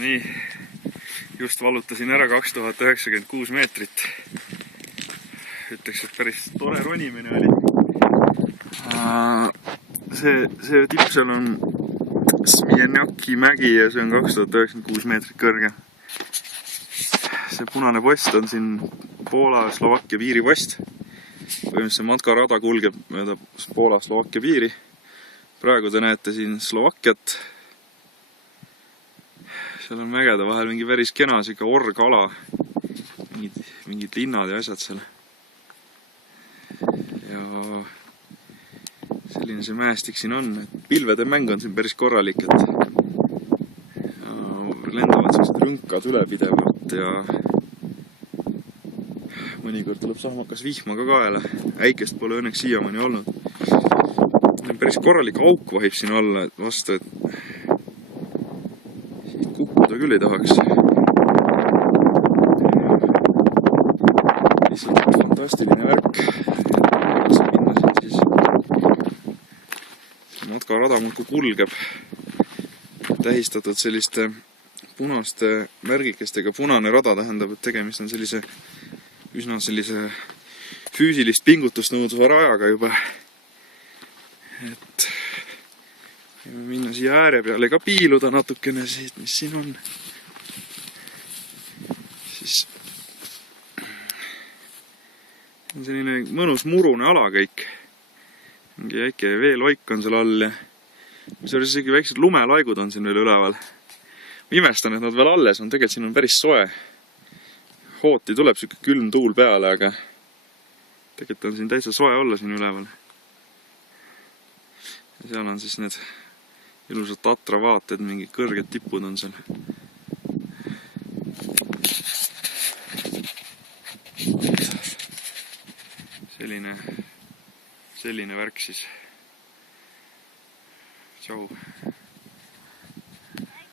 nii, just valutasin ära 2096 meetrit. Ütleks, et päris tore ronimine oli. See tipp seal on Smienjaki mägi ja see on 2096 meetrit kõrge. See punane post on siin Poola-Slovakkia piiripost. Põhimõtteliselt matkarada kulgeb mööda Poola-Slovakkia piiri. Praegu te näete siin Slovakkiat. Seal on mägede vahel mingi päris kena siuke orgala. Mingid linnad ja asjad seal. Ja selline see mäestik siin on. Pilvede mäng on siin päris korralik, et lendavad sellised rünkad üle pidevalt ja mõnikord tuleb sahmakas vihma ka kaela. Äikest pole õnneks siiamaani olnud. Päris korralik auk vahib siin alla, et vastu, et siit kukkuda küll ei tahaks. Lihtsalt fantastiline värk. Matkarada muudkui kulgeb. Tähistatud selliste punaste märgikestega. Punane rada tähendab, et tegemist on üsna sellise füüsilist pingutust nõudva rajaga juba. Et võime minna siia ääre peale ka piiluda natukene siit, mis siin on. Siis on selline mõnus murune ala kõik. Mingi väike veeloik on seal all ja kusjuures isegi väiksed lumelaigud on siin veel üleval. Ma imestan, et nad veel alles on, tegelikult siin on päris soe. Hooti tuleb siuke külm tuul peale, aga tegelikult on siin täitsa soe olla siin üleval. Ja seal on siis need ilusad Tatra vaated, mingi kõrged tipud on seal. Selline värk siis. Tšau.